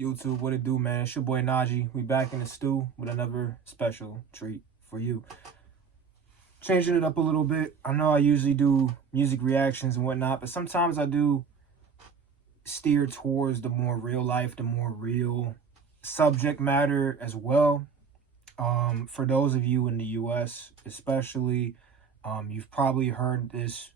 YouTube, what it do, man? It's your boy Najee. We back in the stew with another special treat for you. Changing it up a little bit. I know I usually do music reactions and whatnot, but sometimes I do steer towards the more real life, the more real subject matter as well. For those of you in the US, especially, you've probably heard this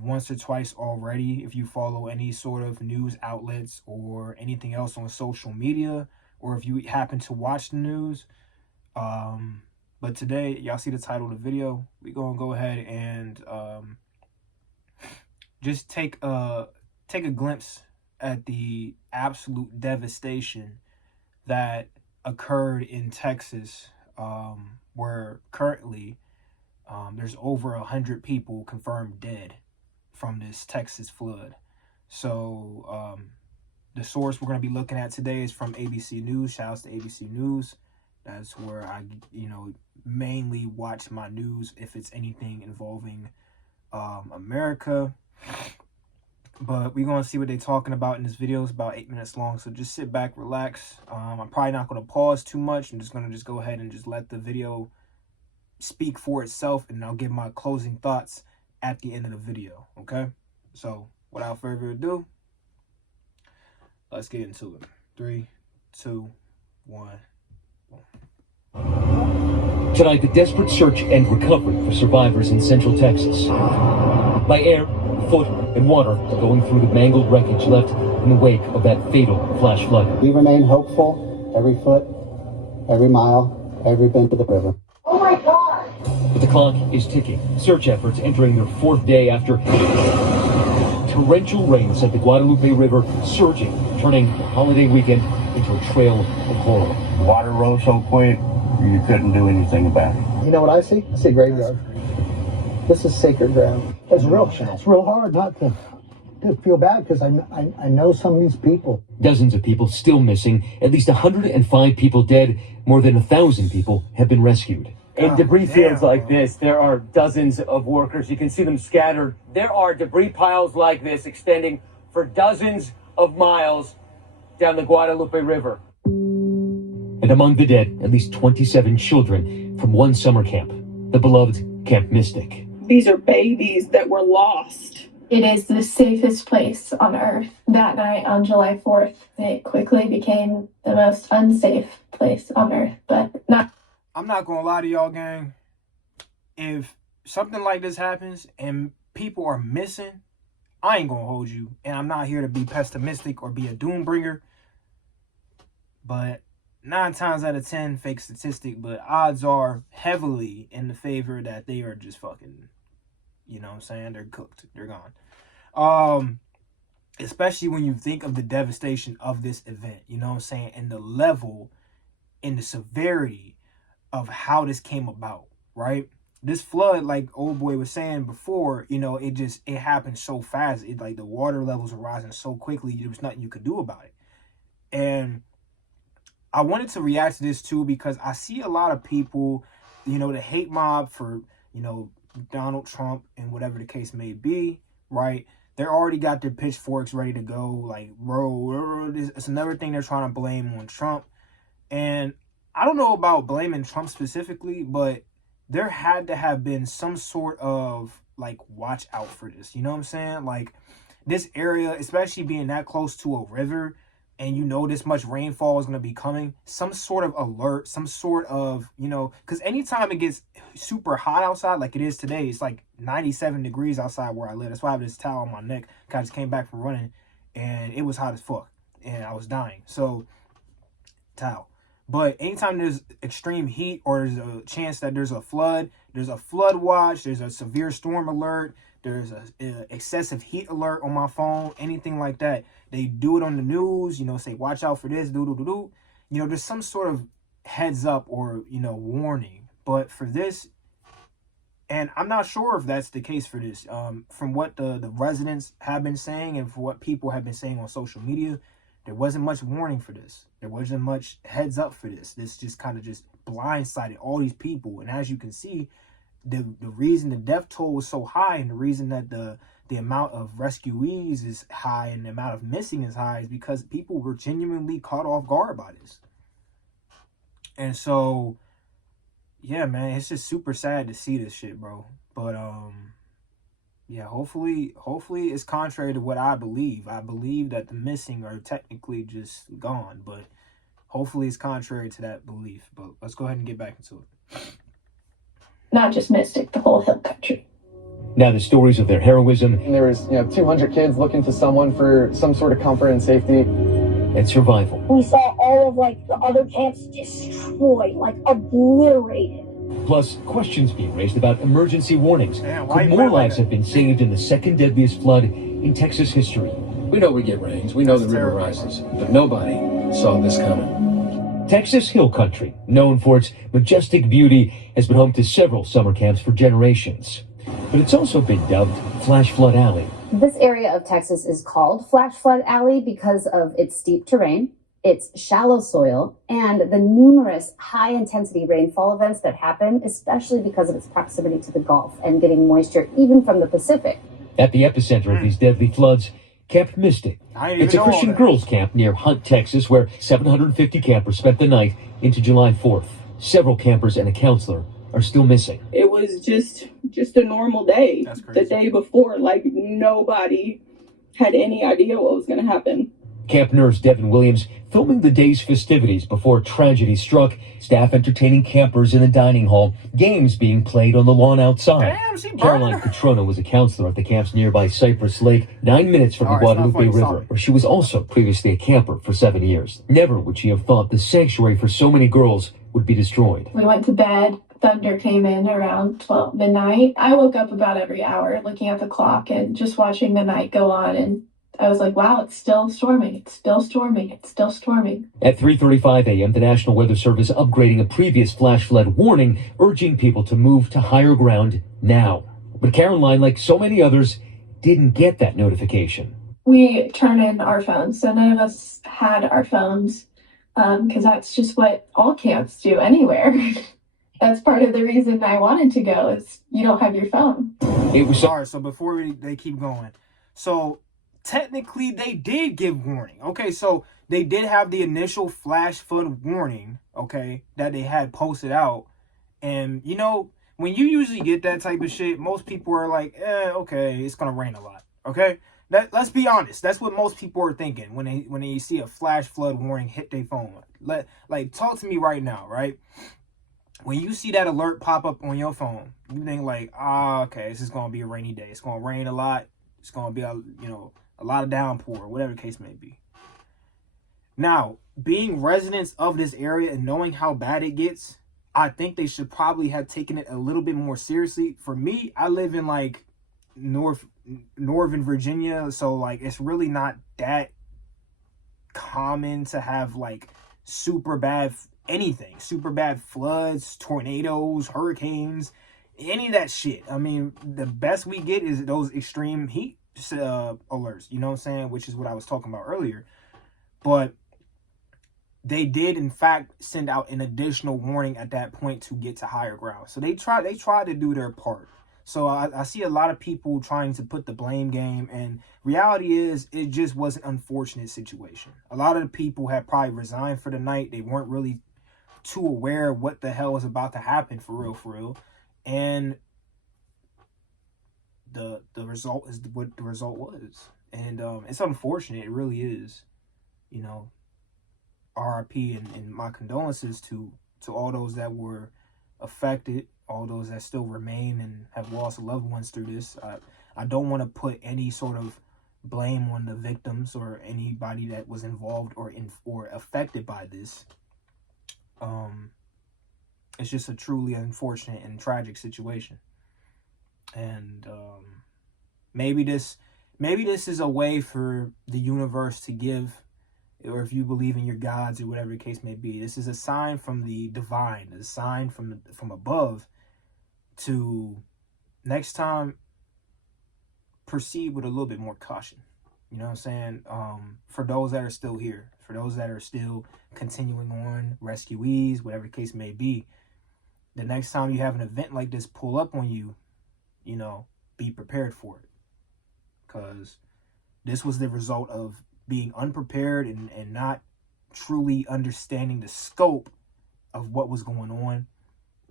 once or twice already if you follow any sort of news outlets or anything else on social media, or if you happen to watch the news. But today, y'all see the title of the video. We're gonna go ahead and just take a glimpse at the absolute devastation that occurred in Texas, where currently there's over 100 people confirmed dead from this Texas flood. So the source we're going to be looking at today is from ABC News. Shouts to ABC News. That's where I, mainly watch my news if it's anything involving America. But we're going to see what they're talking about in this video. It's about 8 minutes long, so just sit back, relax. I'm probably not going to pause too much. I'm just going to go ahead and just let the video speak for itself, and I'll give my closing thoughts at the end of the video, okay? So without further ado, let's get into it. 3, 2, 1. Tonight, the desperate search and recovery for survivors in Central Texas. By air, foot, and water going through the mangled wreckage left in the wake of that fatal flash flood. We remain hopeful every foot, every mile, every bend of the river. Oh my God! But the clock is ticking. Search efforts entering their 4th day after torrential rain sent the Guadalupe River surging, turning the holiday weekend into a trail of horror. The water rose so quick, you couldn't do anything about it. You know what I see? I see a graveyard. This is sacred ground. It's real hard not to feel bad because I know some of these people. Dozens of people still missing, at least 105 people dead, more than 1,000 people have been rescued. In debris fields like this, there are dozens of workers. You can see them scattered. There are debris piles like this extending for dozens of miles down the Guadalupe River. And among the dead, at least 27 children from one summer camp, the beloved Camp Mystic. These are babies that were lost. It is the safest place on earth. That night on July 4th, it quickly became the most unsafe place on earth, but not. I'm not gonna lie to y'all, gang. If something like this happens and people are missing, I ain't gonna hold you. And I'm not here to be pessimistic or be a doom bringer. But 9 times out of 10, fake statistic, but odds are heavily in the favor that they are just fucking, you know what I'm saying? They're cooked. They're gone. Especially when you think of the devastation of this event, you know what I'm saying? And the level and the severity of how this came about, right? This flood, like old boy was saying before, it happened so fast. It like the water levels were rising so quickly, there was nothing you could do about it. And I wanted to react to this too because I see a lot of people, the hate mob for, Donald Trump and whatever the case may be, right? They're already got their pitchforks ready to go. Like, bro, it's another thing they're trying to blame on Trump. And I don't know about blaming Trump specifically, but there had to have been some sort of, like, watch out for this. You know what I'm saying? Like, this area, especially being that close to a river, and this much rainfall is going to be coming, some sort of alert, some sort of, because anytime it gets super hot outside, like it is today, it's like 97 degrees outside where I live. That's why I have this towel on my neck. I just came back from running, and it was hot as fuck, and I was dying. So, towel. But anytime there's extreme heat or there's a chance that there's a flood watch, there's a severe storm alert, there's a excessive heat alert on my phone, anything like that. They do it on the news, say, watch out for this, there's some sort of heads up or, warning. But for this, and I'm not sure if that's the case for this, from what the residents have been saying and for what people have been saying on social media, there wasn't much warning for this. There wasn't much heads up for this. This just kind of just blindsided all these people. And as you can see, the reason the death toll was so high and the reason that the the amount of rescuees is high and the amount of missing is high is because people were genuinely caught off guard by this. And so, yeah, man, it's just super sad to see this shit, bro. But yeah, hopefully it's contrary to what I believe. I believe that the missing are technically just gone, but hopefully it's contrary to that belief. But let's go ahead and get back into it. Not just Mystic, the whole hill country. Now the stories of their heroism And there was, 200 kids looking to someone for some sort of comfort and safety. and survival. We saw all of the other camps destroyed, obliterated. Plus, questions being raised about emergency warnings. Damn, why Could you more read like lives that? have been saved in the second deadliest flood in Texas history? We know we get rains, we know That's the river terrible. rises, but nobody saw this coming. Texas Hill Country, known for its majestic beauty, has been home to several summer camps for generations. But it's also been dubbed Flash Flood Alley. This area of Texas is called Flash Flood Alley because of its steep terrain, its shallow soil, and the numerous high-intensity rainfall events that happen, especially because of its proximity to the Gulf and getting moisture even from the Pacific. At the epicenter of these deadly floods, Camp Mystic. I didn't It's even a know all Christian that. girls' camp near Hunt, Texas, where 750 campers spent the night into July 4th. Several campers and a counselor are still missing. It was just a normal day. That's crazy. The day before, nobody had any idea what was going to happen. Camp nurse Devin Williams filming the day's festivities before tragedy struck, staff entertaining campers in the dining hall, games being played on the lawn outside. Damn, she burned Caroline her. Catrona was a counselor at the camp's nearby Cypress Lake, 9 minutes from All the right, it's not Guadalupe funny, River, sorry. where she was also previously a camper for 7 years. Never would she have thought the sanctuary for so many girls would be destroyed. We went to bed. Thunder came in around 12 midnight. I woke up about every hour looking at the clock and just watching the night go on. And I was like, wow, it's still storming. It's still storming. It's still storming. At 3:35 a.m., the National Weather Service upgrading a previous flash flood warning, urging people to move to higher ground now. But Caroline, like so many others, didn't get that notification. We turned in our phones. So none of us had our phones because that's just what all camps do anywhere. That's part of the reason I wanted to go is you don't have your phone. It was Sorry, so before they keep going. So technically they did give warning. Okay, so they did have the initial flash flood warning, okay, that they had posted out. And when you usually get that type of shit, most people are like, okay, it's gonna rain a lot. Okay? Let's be honest. That's what most people are thinking when they see a flash flood warning hit their phone. Talk to me right now, right? When you see that alert pop up on your phone, you think okay, this is gonna be a rainy day. It's gonna rain a lot. It's gonna be a lot of downpour, whatever the case may be. Now, being residents of this area and knowing how bad it gets, I think they should probably have taken it a little bit more seriously. For me, I live in Northern Virginia, so it's really not that common to have super bad floods, tornadoes, hurricanes, any of that shit. I mean, the best we get is those extreme heat alerts, you know what I'm saying, which is what I was talking about earlier. But they did in fact send out an additional warning at that point to get to higher ground. So they tried to do their part. So I see a lot of people trying to put the blame game, and reality is it just was an unfortunate situation. A lot of the people had probably resigned for the night. They weren't really too aware of what the hell was about to happen for real. And the result is what the result was. And it's unfortunate. It really is. RIP and my condolences to all those that were affected, all those that still remain and have lost loved ones through this. I don't want to put any sort of blame on the victims or anybody that was involved or affected by this. It's just a truly unfortunate and tragic situation. And maybe this is a way for the universe to give, or if you believe in your gods or whatever the case may be, this is a sign from the divine, a sign from above to next time proceed with a little bit more caution. You know what I'm saying? For those that are still here, for those that are still continuing on, rescuees, whatever the case may be, the next time you have an event like this pull up on you, be prepared for it. because this was the result of being unprepared and not truly understanding the scope of what was going on.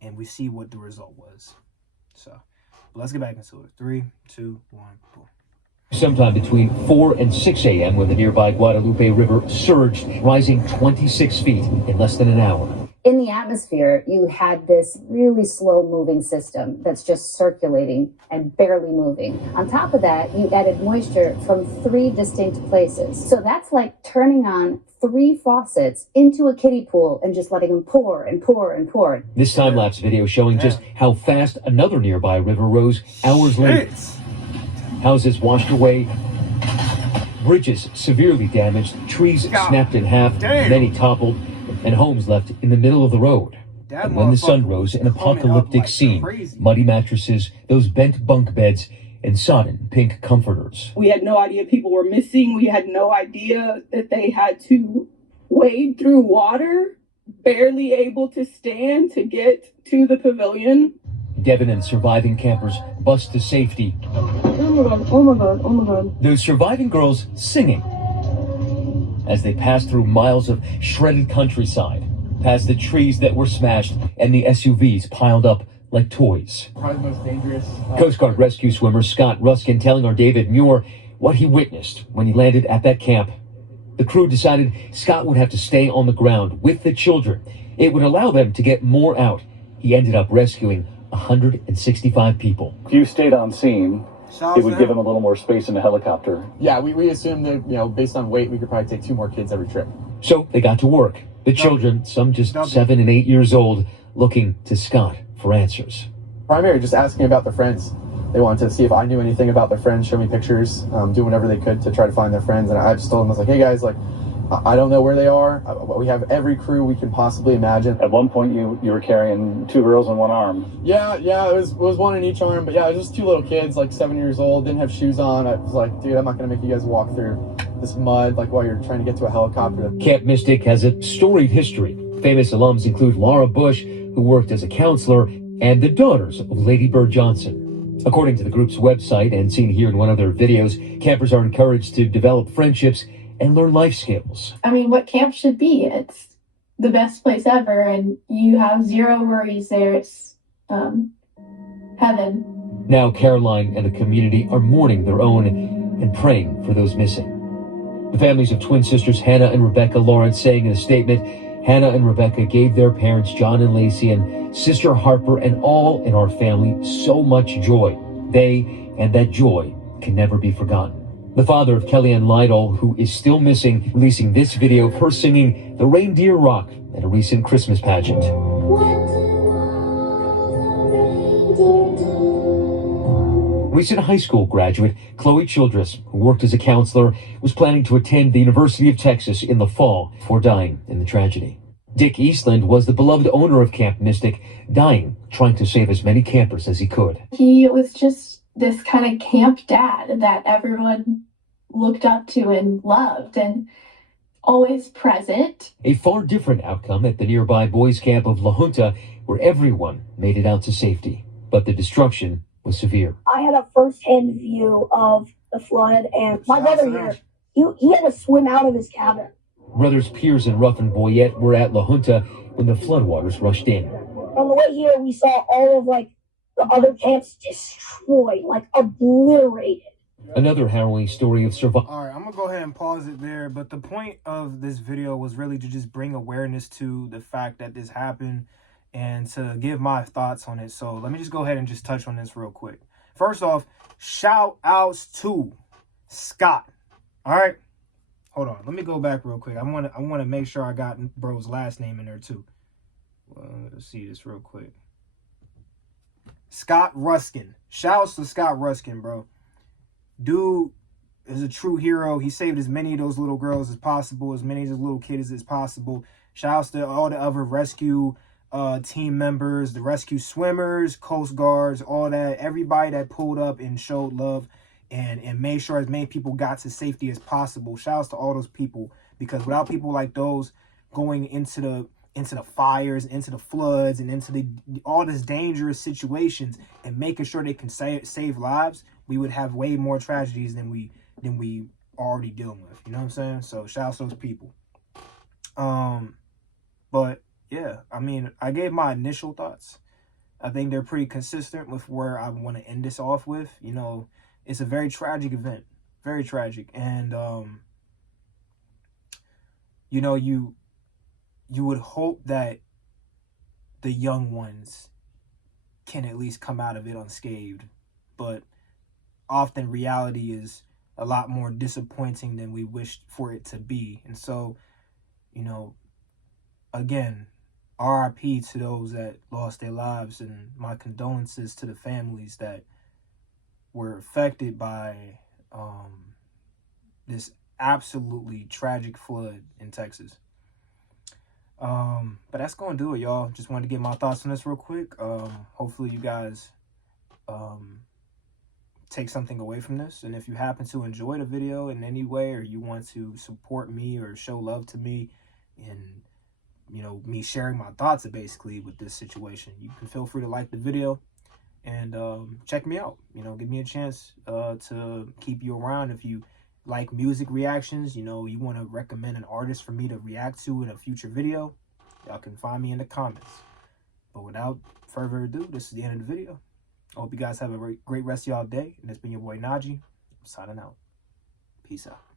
And we see what the result was. So let's get back into it. 3, 2, 1, boom. Sometime between 4 and 6 a.m. when the nearby Guadalupe River surged, rising 26 feet in less than an hour. In the atmosphere, you had this really slow-moving system that's just circulating and barely moving. On top of that, you added moisture from 3 distinct places. So that's like turning on 3 faucets into a kiddie pool and just letting them pour and pour and pour. This time-lapse video showing just how fast another nearby river rose hours later. Houses washed away, bridges severely damaged, trees snapped in half, many toppled, and homes left in the middle of the road. And when the sun rose, an apocalyptic scene, muddy mattresses, those bent bunk beds, and sodden pink comforters. We had no idea people were missing. We had no idea that they had to wade through water, barely able to stand to get to the pavilion. Devin and surviving campers bust to safety. Oh my God, oh my God, oh my God. Those surviving girls singing as they passed through miles of shredded countryside, past the trees that were smashed and the SUVs piled up like toys. Probably the most dangerous. Coast Guard rescue swimmer Scott Ruskin telling our David Muir what he witnessed when he landed at that camp. The crew decided Scott would have to stay on the ground with the children. It would allow them to get more out. He ended up rescuing 165 people. If you stayed on scene, it would give him a little more space in the helicopter. Yeah, we assumed that, based on weight, we could probably take 2 more kids every trip. So they got to work. The children, some just 7 and 8 years old, looking to Scott for answers. Primary, just asking about their friends. They wanted to see if I knew anything about their friends, show me pictures, do whatever they could to try to find their friends. And I just told them, I was like, hey guys, I don't know where they are. We have every crew we can possibly imagine. At one point, you were carrying 2 girls on one arm. Yeah, it was 1 in each arm. But yeah, it was just 2 little kids, 7 years old, didn't have shoes on. I was like, dude, I'm not going to make you guys walk through this mud, while you're trying to get to a helicopter. Camp Mystic has a storied history. Famous alums include Laura Bush, who worked as a counselor, and the daughters of Lady Bird Johnson. According to the group's website and seen here in one of their videos, campers are encouraged to develop friendships and learn life skills. I mean, what camp should be. It's the best place ever, and you have 0 worries there. It's heaven. Now Caroline and the community are mourning their own and praying for those missing. The families of twin sisters Hannah and Rebecca Lawrence saying in a statement, Hannah and Rebecca gave their parents John and Lacey and sister Harper and all in our family so much joy. They and that joy can never be forgotten. The father of Kellyanne Lytle, who is still missing, releasing this video of her singing The Reindeer Rock at a recent Christmas pageant. Recent high school graduate Chloe Childress, who worked as a counselor, was planning to attend the University of Texas in the fall before dying in the tragedy. Dick Eastland was the beloved owner of Camp Mystic, dying trying to save as many campers as he could. He was just this kind of camp dad that everyone looked up to and loved, and always present. A far different outcome at the nearby boys' camp of La Junta, where everyone made it out to safety. But the destruction was severe. I had a first-hand view of the flood, and my brother here, he had to swim out of his cabin. Brothers Piers and Ruffin Boyette were at La Junta when the floodwaters rushed in. On the way here, we saw all of the other camps destroyed, obliterated. Another harrowing story of survival. All right, I'm going to go ahead and pause it there. But the point of this video was really to just bring awareness to the fact that this happened and to give my thoughts on it. So let me just go ahead and just touch on this real quick. First off, shout outs to Scott. All right. Hold on. Let me go back real quick. I want to make sure I got bro's last name in there too. Well, let's see this real quick. Scott Ruskin. Shouts to Scott Ruskin, bro. Dude is a true hero. He saved as many of those little girls as possible, as many of those little kids as possible. Shouts to all the other rescue team members, the rescue swimmers, Coast Guards, all that. Everybody that pulled up and showed love and made sure as many people got to safety as possible. Shouts to all those people, because without people like those going into the fires, into the floods, and into all these dangerous situations and making sure they can save lives, we would have way more tragedies than we already dealing with. You know what I'm saying? So shout out to those people. But yeah, I mean, I gave my initial thoughts. I think they're pretty consistent with where I want to end this off with. You know, it's a very tragic event, very tragic, and you know, you would hope that the young ones can at least come out of it unscathed, but often reality is a lot more disappointing than we wished for it to be. And so, you know, again, RIP to those that lost their lives, and my condolences to the families that were affected by this absolutely tragic flood in Texas. But that's gonna do it, y'all. Just wanted to get my thoughts on this real quick. Hopefully you guys take something away from this, and if you happen to enjoy the video in any way, or you want to support me or show love to me and, you know, me sharing my thoughts basically with this situation, you can feel free to like the video and check me out. You know, give me a chance to keep you around. If you like music reactions, you know, you want to recommend an artist for me to react to in a future video, y'all can find me in the comments. But without further ado, this is the end of the video. I hope you guys have a great rest of y'all day, and it's been your boy Najee. I'm signing out. Peace out.